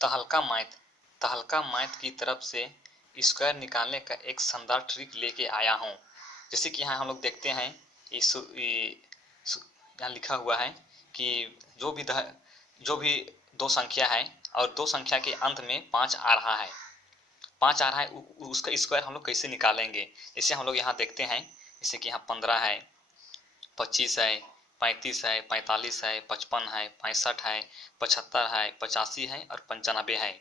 तहलका मैथ की तरफ से स्क्वायर निकालने का एक शानदार ट्रिक लेके आया हूँ। जैसे कि यहाँ हम लोग देखते हैं यहाँ लिखा हुआ है कि जो भी दो संख्या है और दो संख्या के अंत में 5 आ रहा है, उसका स्क्वायर हम लोग कैसे निकालेंगे। जैसे हम लोग यहाँ देखते हैं, जैसे कि यहाँ 15 है, 25 है, 35 है, 45 है, 55 है, 65 है, 75 है, 85 है और 95 है।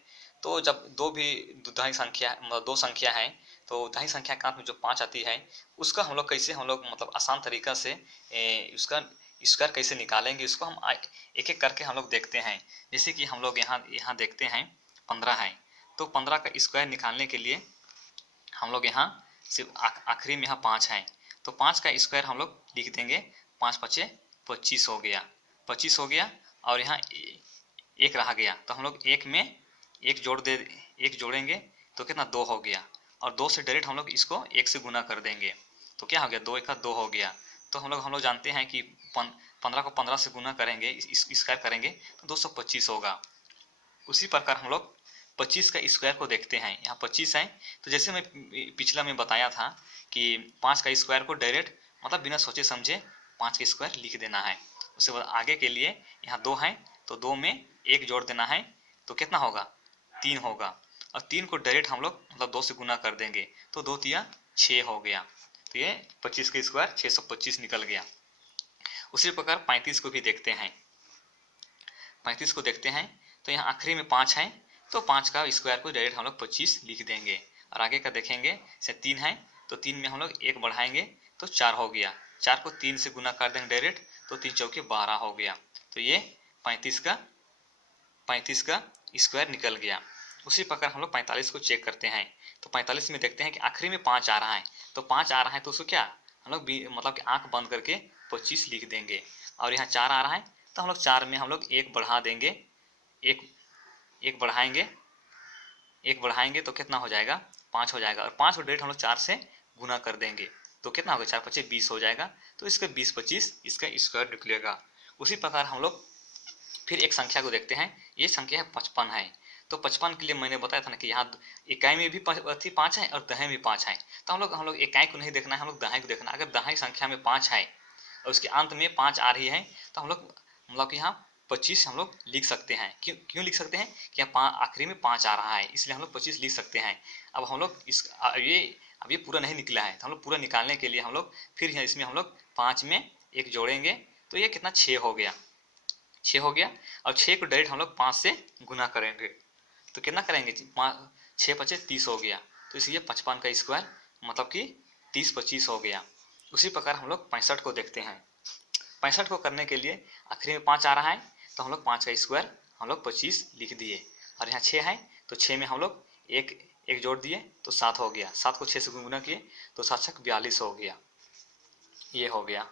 तो जब दो संख्या है तो दाहिनी संख्या के अंत में जो 5 आती है उसका हम लोग कैसे आसान तरीका से उसका स्क्वायर कैसे निकालेंगे, उसको हम एक एक करके हम लोग देखते हैं। जैसे कि हम लोग यहाँ देखते हैं 15 है, तो 15 का स्क्वायर निकालने के लिए हम लोग यहाँ सिर्फ आखिरी में यहाँ 5 है, तो 5 का स्क्वायर हम लोग लिख देंगे। 5 पचे 25 हो गया, 25 हो गया और यहाँ एक रह गया, तो हम लोग एक में एक जोड़ेंगे तो कितना 2 हो गया, और 2 से डायरेक्ट हम लोग इसको 1 से गुना कर देंगे तो क्या हो गया 2 1 2 हो गया। तो हम लोग जानते हैं कि 15 को 15 से गुना करेंगे, स्क्वायर करेंगे तो 225 होगा। उसी प्रकार हम लोग 25 का स्क्वायर को देखते हैं। यहाँ 25 है, तो जैसे मैं पिछला में बताया था कि 5 का स्क्वायर को डायरेक्ट बिना सोचे समझे 5 का स्क्वायर लिख देना है। उसके बाद आगे के लिए यहाँ 2 है, तो 2 में 1 जोड़ देना है तो कितना होगा 3 होगा, और 3 को डायरेक्ट हम लोग 2 से गुना कर देंगे तो 2 तिया 6 हो गया। तो ये 25 का स्क्वायर 625 निकल गया। उसी प्रकार 35 को भी देखते हैं। 35 को देखते हैं तो यहाँ आखिरी में 5 है, तो 5 का स्क्वायर को डायरेक्ट हम लोग 25 लिख देंगे। और आगे का देखेंगे, से 3 है तो 3 में हम लोग 1 बढ़ाएंगे तो 4 हो गया, 4 को 3 से गुना कर देंगे डायरेक्ट तो 3 चौके 12 हो गया। तो ये 35 का स्क्वायर निकल गया। उसी प्रकार हम लोग 45 को चेक करते हैं, तो 45 में देखते हैं कि आखिरी में 5 आ रहा है, तो 5 आ रहा है तो उसको क्या हम लोग कि आंख बंद करके 25 लिख देंगे। और यहाँ 4 आ रहा है तो हम लोग 4 में हम लोग 1 बढ़ा देंगे, एक बढ़ाएंगे तो कितना हो जाएगा 5 हो जाएगा, और 5 को डायरेक्ट हम लोग 4 से गुना कर देंगे तो कितना होगा 4 पचे 20 हो जाएगा। तो इसका 20-25 इसका स्क्वायर निकलेगा। उसी प्रकार हम लोग फिर एक संख्या को देखते हैं। ये संख्या है 55 है, तो 55 के लिए मैंने बताया था ना कि यहाँ इकाई में भी 5 है और दहाई में 5 है, तो हम लोग इकाई को नहीं देखना है, हम लोग दहाई को देखना है। अगर दहाई संख्या में 5 है और उसके अंत में 5 आ रही है तो हम लोग यहाँ 25 हम लोग लिख सकते हैं। क्यों लिख सकते हैं कि यहाँ आखिरी में 5 आ रहा है, इसलिए हम लोग 25 लिख सकते हैं। अब हम लोग अब ये पूरा नहीं निकला है, तो हम लोग पूरा निकालने के लिए हम लोग फिर इसमें हम लोग 5 में 1 जोड़ेंगे तो ये कितना 6 हो गया, 6 हो गया। और 6 को डायरेक्ट हम लोग 5 से गुना करेंगे तो कितना करेंगे 6 पचे 30 हो गया, तो इसलिए 55 का स्क्वायर कि 30-25 हो गया। उसी प्रकार हम लोग 65 को देखते हैं। 65 को करने के लिए आखिरी में 5 आ रहा है तो हम लोग 5 का स्क्वायर हम लोग 25 लिख दिए, और यहाँ 6 है तो 6 में हम लोग एक जोड़ दिए तो 7 हो गया, 7 को 6 से गुना किए तो 7 42 हो गया, ये हो गया,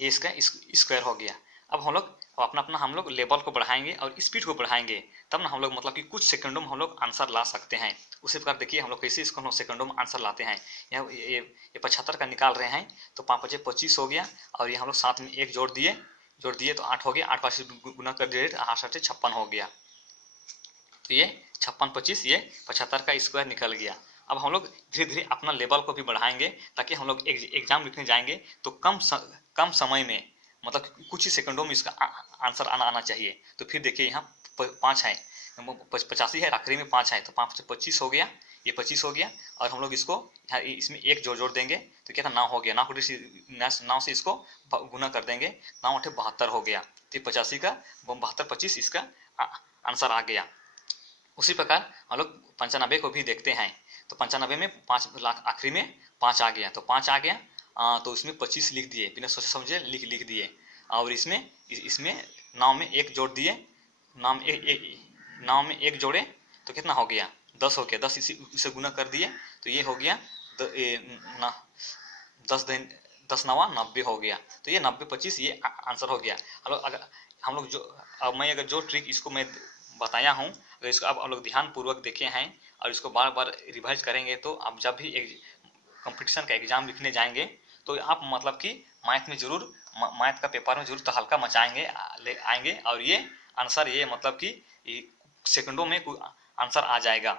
ये इसका स्क्वायर हो गया। अब हम लोग अपना हम लोग लेवल को बढ़ाएंगे और स्पीड को बढ़ाएंगे, तब ना हम लोग कि कुछ सेकंडों में हम लोग आंसर ला सकते हैं। उसी प्रकार देखिए हम लोग कैसे इसको हम लोग सेकंडों में आंसर लाते हैं। ये 75 का निकाल रहे हैं तो 5 पचे 25 हो गया, और ये हम लोग साथ में 1 जोड़ दिए तो 8 हो गया, 8 5 गुना कर दिए 8 7 56 हो गया। तो ये 56-25 ये 75 का स्क्वायर निकल गया। अब हम लोग धीरे धीरे अपना लेवल को भी बढ़ाएंगे ताकि हम लोग एग्जाम लिखने जाएंगे तो कम समय में कुछ ही सेकंडों में इसका आंसर आना चाहिए। तो फिर देखिए यहाँ 5 है, 85 है, आखिरी में 5 है तो 5 से 25 हो गया, ये 25 हो गया। और हम लोग इसको इसमें 1 जोड़ देंगे तो कितना 9 हो गया, 9 से इसको गुना कर देंगे, 9 8 72 हो गया। तो 85 का 72-25 इसका आंसर आ गया। उसी प्रकार हम लोग 95 को भी देखते हैं, तो 95 में 5 लाख आखिरी में 5 आ गया, तो 5 आ गया तो इसमें 25 लिख दिए, बिना सोचे समझे लिख दिए। और इसमें 9 में 1 जोड़ दिए, 9 में 1 जोड़े तो कितना हो गया 10 हो गया, 10 इसे गुना कर दिए तो ये हो गया 10 9 90 हो गया। तो ये 90-25 ये आंसर हो गया। मैं अगर जो ट्रिक इसको मैं बताया हूँ अगर इसको आप लोग ध्यान पूर्वक देखे हैं और इसको बार बार रिवाइज करेंगे तो आप जब भी एक कंपटीशन का एग्जाम लिखने जाएंगे तो आप कि मैथ का पेपर में जरूर तहलका मचाएंगे आएंगे। और ये आंसर ये कि सेकंडों में आंसर आ जाएगा।